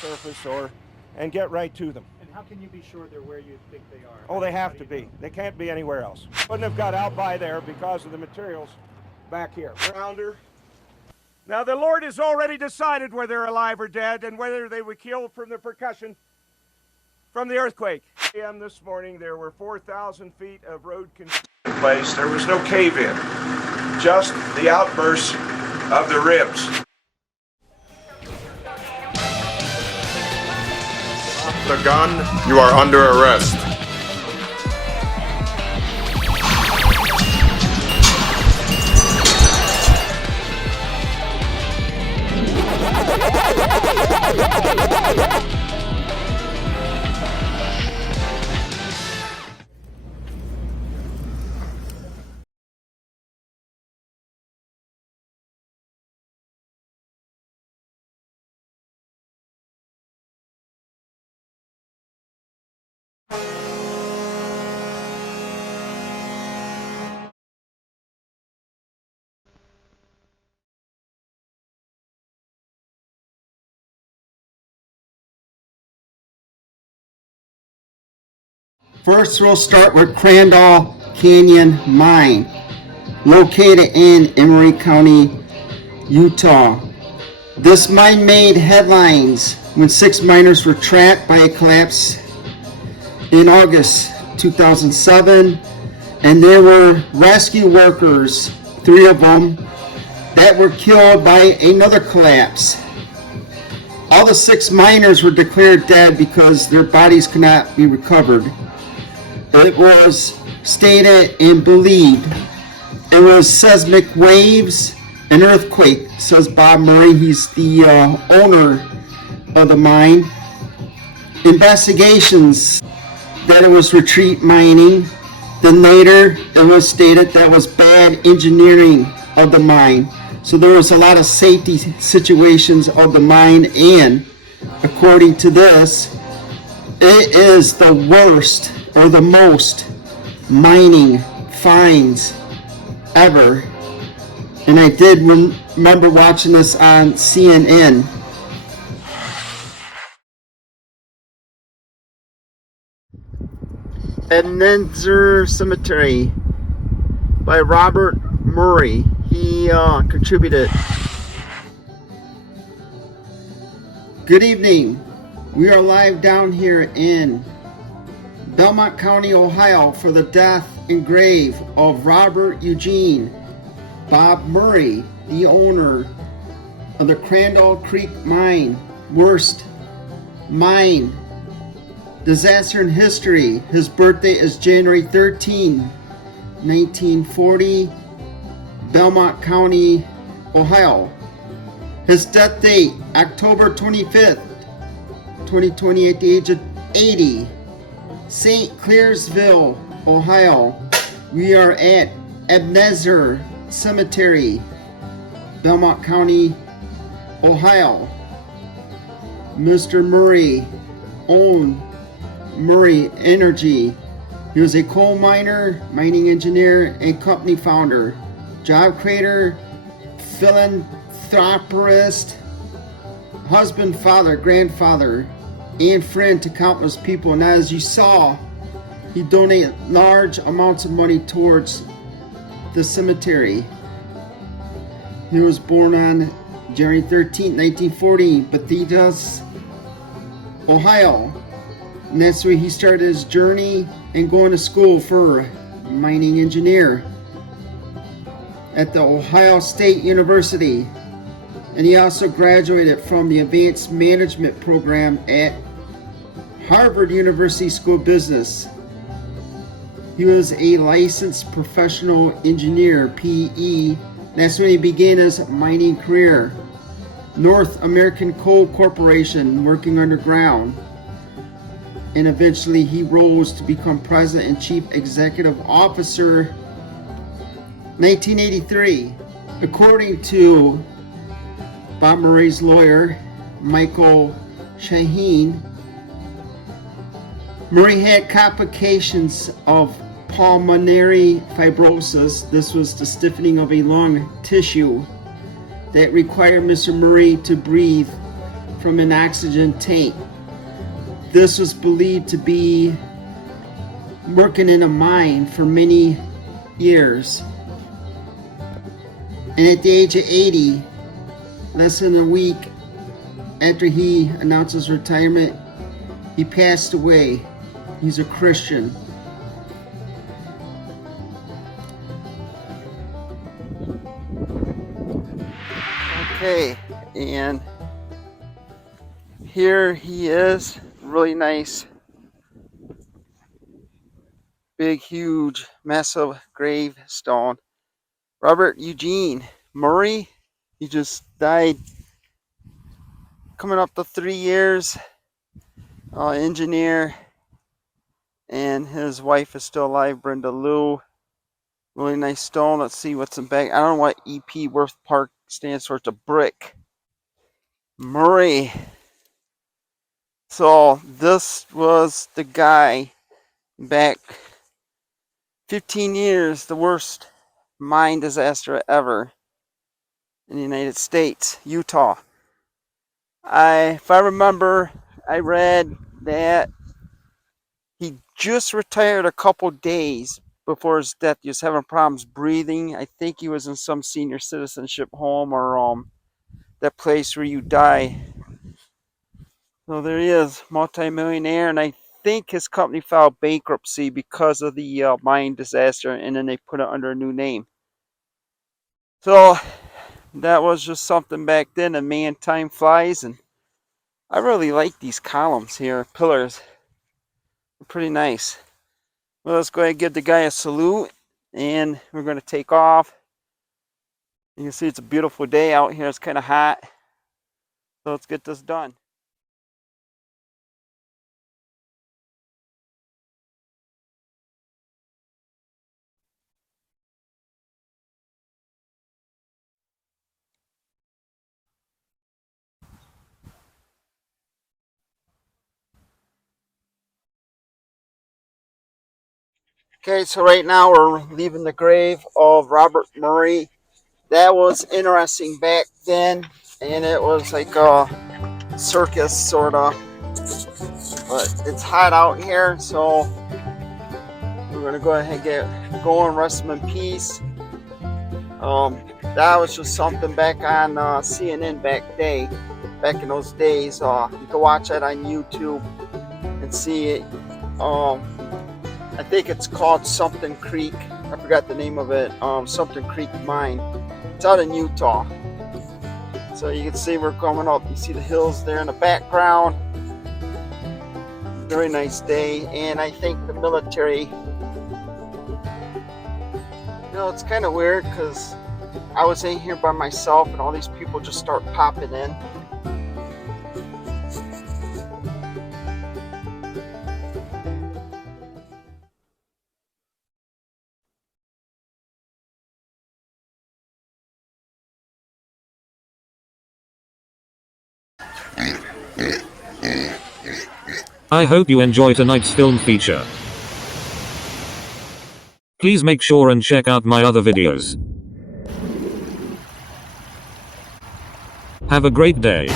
surface and get right to them. And how can you be sure they're where you think they are? Oh, they have to be. They can't be anywhere else. Wouldn't have got out by there because of the materials back here. Rounder. Now the Lord has already decided whether they're alive or dead and whether they were killed from the percussion from the earthquake. A.M. this morning there were 4,000 feet of road in place. There was no cave-in, just the outbursts of the ribs. The gun, you are under arrest. First, we'll start with Crandall Canyon Mine, located in Emery County, Utah. This mine made headlines when 6 miners were trapped by a collapse in August 2007, and there were rescue workers, 3 of them, that were killed by another collapse. All the 6 miners were declared dead because their bodies could not be recovered. It was stated and believed it was seismic waves and earthquake, says Bob Murray. He's the owner of the mine. Investigations that it was retreat mining. Then later it was stated that was bad engineering of the mine. So there was a lot of safety situations of the mine, and according to this, it is the worst or the most mining finds ever. And I did remember watching this on CNN. Ebenezer Cemetery by Robert Murray. He contributed. Good evening. We are live down here in Belmont County, Ohio, for the death and grave of Robert Eugene Bob Murray, the owner of the Crandall Creek Mine, worst mine disaster in history. His birthday is January 13, 1940, Belmont County, Ohio. His death date, October 25th, 2020, at the age of 80. St. Clairsville, Ohio. We are at Ebenezer Cemetery, Belmont County, Ohio. Mr. Murray owned Murray Energy. He was a coal miner, mining engineer, and company founder, job creator, philanthropist, husband, father, grandfather, and friend to countless people. And as you saw, he donated large amounts of money towards the cemetery. He was born on January 13, 1940, Bethesda, Ohio. And that's where he started his journey and going to school for mining engineer at the Ohio State University. And he also graduated from the Advanced Management program at Harvard University School of Business. He was a licensed professional engineer, PE. That's when he began his mining career. North American Coal Corporation, working underground. And eventually he rose to become president and chief executive officer 1983. According to Bob Murray's lawyer, Michael Shaheen, Murray had complications of pulmonary fibrosis. This was the stiffening of a lung tissue that required Mr. Murray to breathe from an oxygen tank. This was believed to be working in a mine for many years. And at the age of 80, less than a week after he announced his retirement, he passed away. He's a Christian. Okay, and here he is. Really nice, big, huge, massive gravestone. Robert Eugene Murray. He just died coming up to 3 years. Engineer, and his wife is still alive, Brenda Lou. Really nice stone. Let's see what's in back. I don't know what EP Worth Park stands for. It's a brick. Murray. So this was the guy back 15 years, the worst mine disaster ever in the United States, Utah. If I remember, I read that he just retired a couple days before his death. He was having problems breathing. I think he was in some senior citizenship home or that place where you die. So there he is, multi-millionaire, and I think his company filed bankruptcy because of the mine disaster, and then they put it under a new name. So that was just something back then, and man, time flies, and I really like these columns here, pillars. They're pretty nice. Well, let's go ahead and give the guy a salute, and we're going to take off. You can see it's a beautiful day out here. It's kind of hot. So let's get this done. Okay, so right now we're leaving the grave of Robert Murray. That was interesting back then, and it was like a circus sort of. But it's hot out here, so we're gonna go ahead and get going. Rest him in peace. That was just something back on CNN back in those days. You can watch that on YouTube and see it. I think it's called Something Creek. I forgot the name of it. Something Creek Mine. It's out in Utah. So you can see we're coming up. You see the hills there in the background. Very nice day. And I think the military, it's kind of weird because I was in here by myself and all these people just start popping in. I hope you enjoy tonight's film feature. Please make sure and check out my other videos. Have a great day.